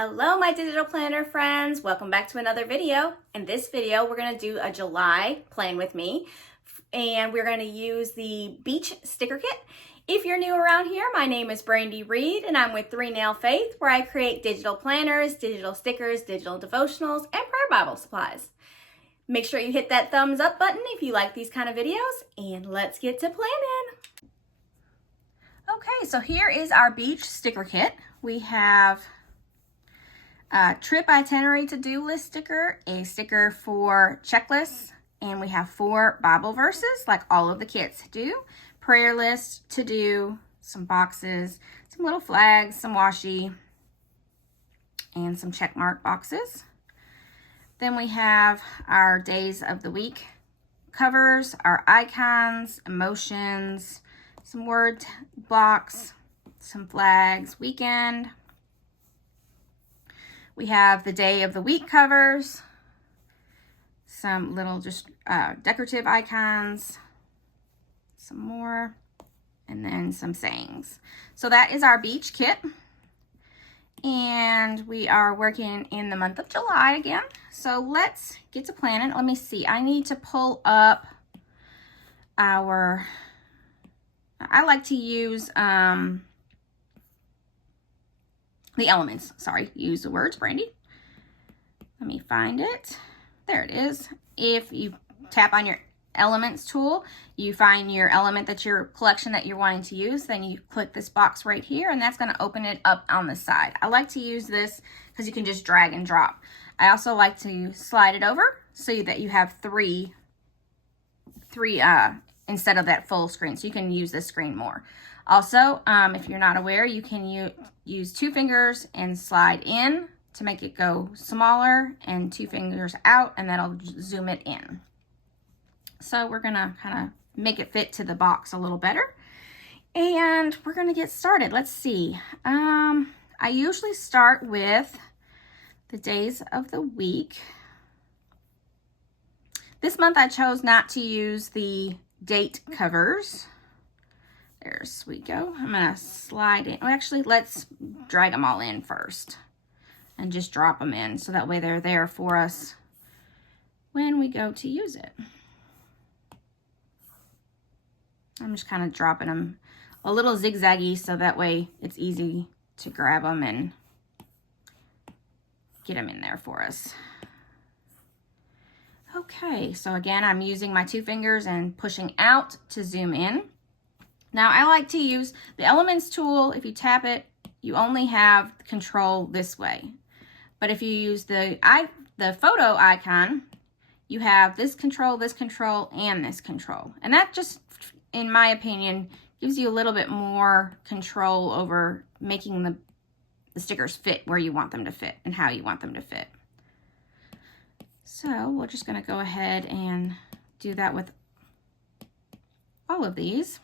Hello, my digital planner friends. Welcome back to another video. In this video, we're going to do a July plan with me, and we're going to use the Beach sticker kit. If you're new around here, my name is Brandi Reed, and I'm with 3 Nail Faith, where I create digital planners, digital stickers, digital devotionals, and prayer Bible supplies. Make sure you hit that thumbs up button if you like these kind of videos, and let's get to planning. Okay, so here is our beach sticker kit. We have a trip itinerary to-do list sticker, a sticker for checklists, and we have 4 Bible verses like all of the kits do, prayer list, to-do, some boxes, some little flags, some washi, and some check mark boxes. Then we have our days of the week covers, our icons, emotions, some word blocks, some flags, weekend. We have the day of the week covers, some little just decorative icons, some more, and then some sayings. So that is our beach kit. And we are working in the month of July again. So let's get to planning. Let me see. I need to pull up our, I like to use the elements. Sorry, use the words, Brandi. Let me find it. There it is. If you tap on your elements tool, you find your element that your collection that you're wanting to use, then you click this box right here, and that's going to open it up on the side. I like to use this because you can just drag and drop. I also like to slide it over so that you have three instead of that full screen, so you can use this screen more. Also, if you're not aware, you can use 2 fingers and slide in to make it go smaller, and 2 fingers out, and that'll zoom it in. So we're gonna kind of make it fit to the box a little better, and we're gonna get started. Let's see. I usually start with the days of the week. This month I chose not to use the date covers. There we go. I'm gonna slide in. Well, actually, let's drag them all in first and just drop them in so that way they're there for us when we go to use it. I'm just kind of dropping them a little zigzaggy so that way it's easy to grab them and get them in there for us. Okay, so again, I'm using my 2 fingers and pushing out to zoom in. Now, I like to use the elements tool. If you tap it, you only have control this way. But if you use the photo icon, you have this control, and this control. And that just, in my opinion, gives you a little bit more control over making the stickers fit where you want them to fit and how you want them to fit. So we're just going to go ahead and do that with all of these.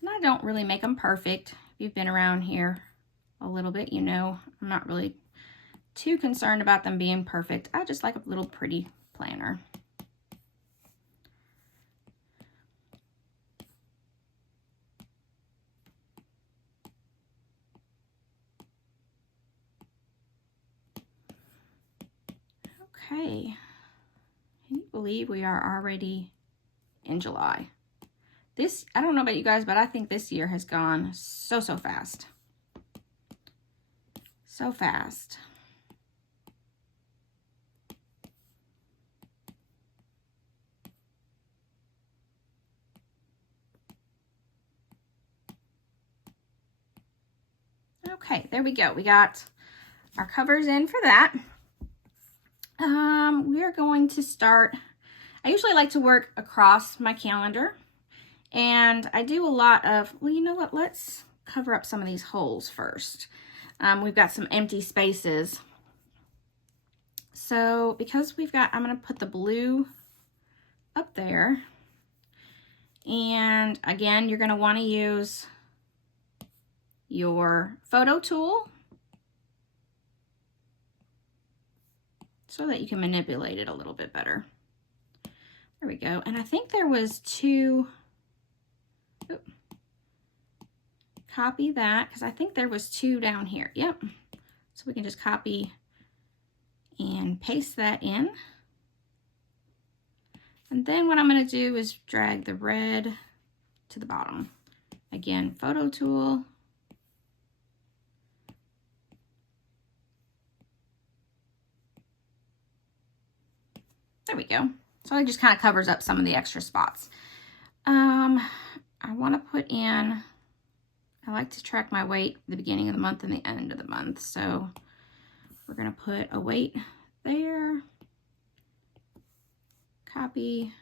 And I don't really make them perfect. If you've been around here a little bit, you know I'm not really too concerned about them being perfect. I just like a little pretty planner. Okay, can you believe we are already in July? This, I don't know about you guys, but I think this year has gone so fast. So fast. Okay, there we go. We got our covers in for that. We are going to start. I usually like to work across my calendar, and I do a lot of, well, you know what? Let's cover up some of these holes first. We've got some empty spaces. So because we've got, I'm going to put the blue up there. And again, you're going to want to use your photo tool so that you can manipulate it a little bit better. There we go. And I think there was 2, copy that because I think there was 2 down here. Yep. So we can just copy and paste that in. And then what I'm going to do is drag the red to the bottom. Again, photo tool. There we go. So it just kind of covers up some of the extra spots. I want to put in, I like to track my weight at the beginning of the month and the end of the month. So we're going to put a weight there, copy,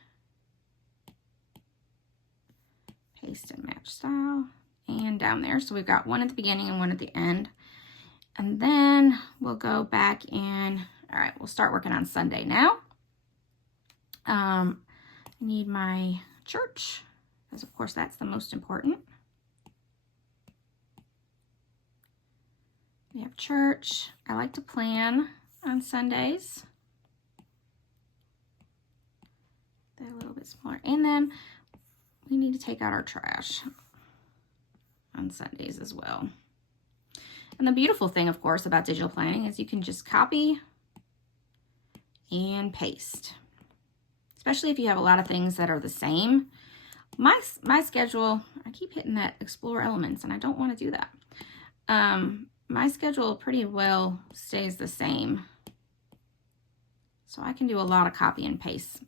paste and match style, and down there. So we've got one at the beginning and one at the end. And then we'll go back in. All right, we'll start working on Sunday now. I need my church, because of course that's the most important. We have church. I like to plan on Sundays. They're a little bit smaller. And then we need to take out our trash on Sundays as well. And the beautiful thing, of course, about digital planning is you can just copy and paste. Especially if you have a lot of things that are the same. My schedule, I keep hitting that explore elements and I don't want to do that. My schedule pretty well stays the same. So I can do a lot of copy and paste.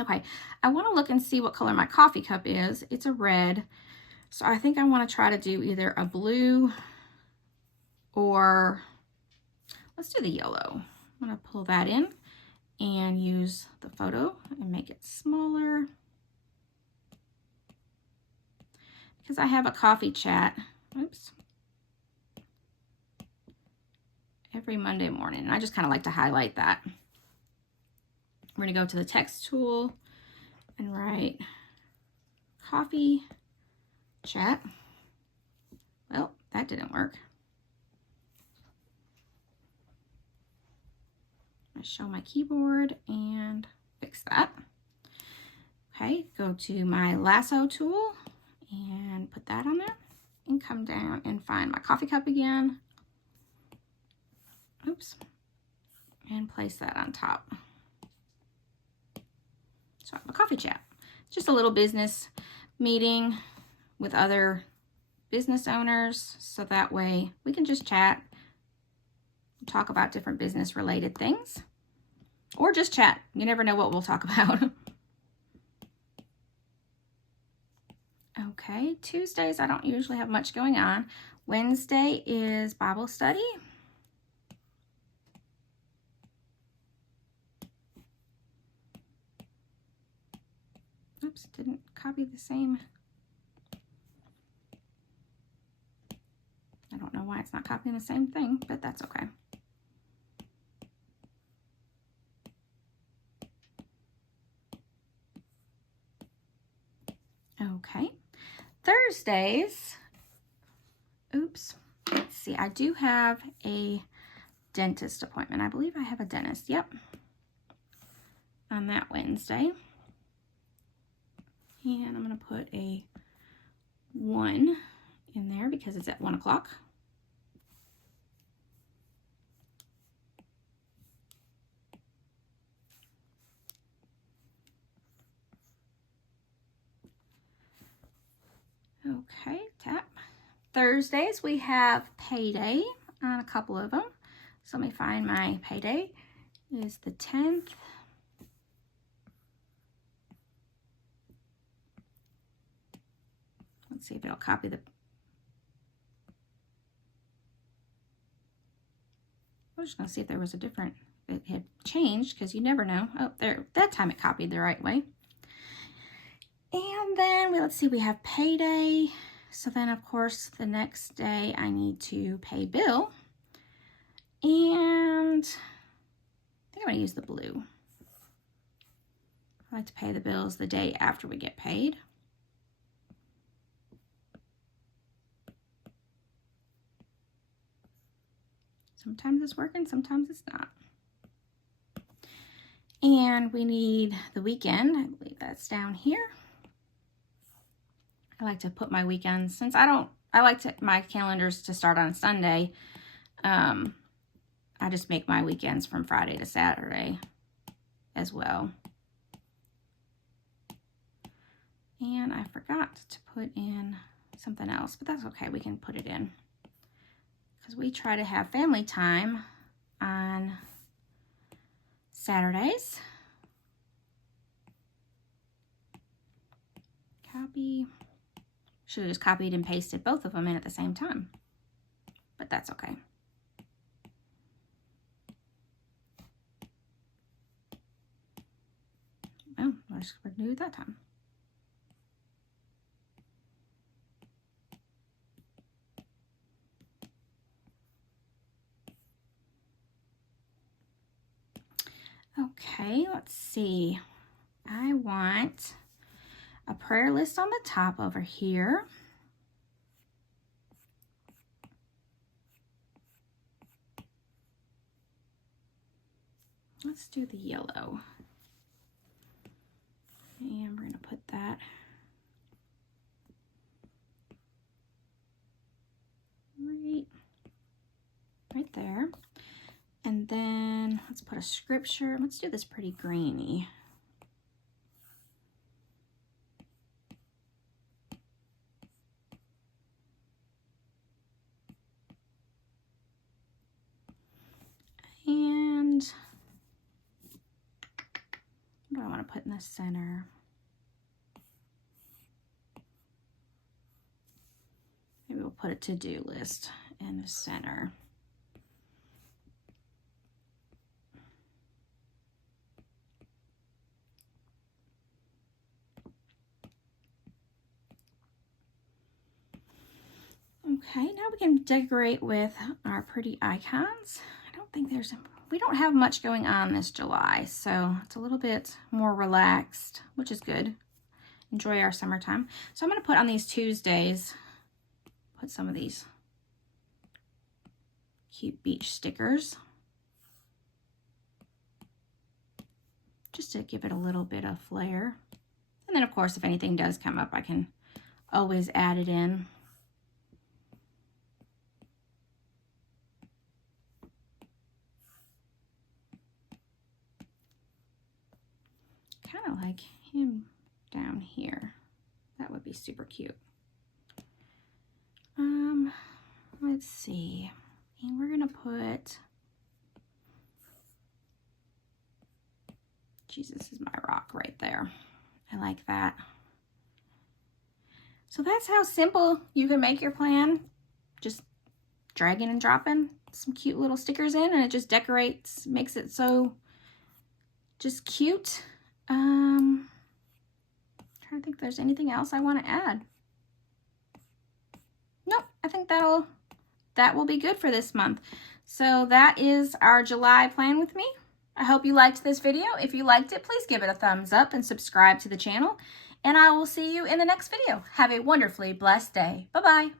Okay, I want to look and see what color my coffee cup is. It's a red. So I think I want to try to do either a blue or let's do the yellow. I'm going to pull that in and use the photo and make it smaller. Because I have a coffee chat, oops, every Monday morning. And I just kind of like to highlight that. We're going to go to the text tool and write coffee chat. Well, that didn't work. I show my keyboard and fix that. Okay, go to my lasso tool and put that on there and come down and find my coffee cup again. Oops. And place that on top. So I have a coffee chat. It's just a little business meeting with other business owners. So that way we can just chat, talk about different business related things, or just chat. You never know what we'll talk about. Okay, Tuesdays I don't usually have much going on. Wednesday is Bible study. Oops, didn't copy the same. I don't know why it's not copying the same thing, but that's okay. Okay, Thursdays, oops, let's see, I do have a dentist appointment. I believe I have a dentist, yep, on that Wednesday. And I'm going to put a 1 in there because it's at 1 o'clock. Okay, tap. Thursdays we have payday on a couple of them. So let me find my payday. It is the 10th. Let's see if it'll copy the... I was just going to see if there was a different... It had changed because you never know. Oh, there. That time it copied the right way. And then let's see, we have payday. So then, of course, the next day I need to pay bill. And I think I'm going to use the blue. I like to pay the bills the day after we get paid. Sometimes it's working, sometimes it's not. And we need the weekend. I believe that's down here. I like to put my weekends, since I don't I like my calendars to start on Sunday. I just make my weekends from Friday to Saturday as well. And I forgot to put in something else, but that's okay. We can put it in because we try to have family time on Saturdays. Copy. Should have just copied and pasted both of them in at the same time, but that's okay. Oh, let's redo that time. Okay, let's see. I want a prayer list on the top over here. Let's do the yellow. And we're going to put that right there. And then let's put a scripture. Let's do this pretty greeny. And what do I want to put in the center? Maybe we'll put a to-do list in the center. Okay, now we can decorate with our pretty icons. I don't think we don't have much going on this July, so it's a little bit more relaxed, which is good. Enjoy our summertime. So I'm going to put on these Tuesdays, put some of these cute beach stickers, just to give it a little bit of flair. And then of course, if anything does come up, I can always add it in. Kind of like him down here. That would be super cute. Let's see. And we're gonna put, Jesus is my rock right there. I like that. So that's how simple you can make your plan. Just dragging and dropping some cute little stickers in, and it just decorates, makes it so just cute. Trying to think if there's anything else I want to add. Nope, I think that will be good for this month. So that is our July plan with me. I hope you liked this video. If you liked it, please give it a thumbs up and subscribe to the channel. And I will see you in the next video. Have a wonderfully blessed day. Bye-bye.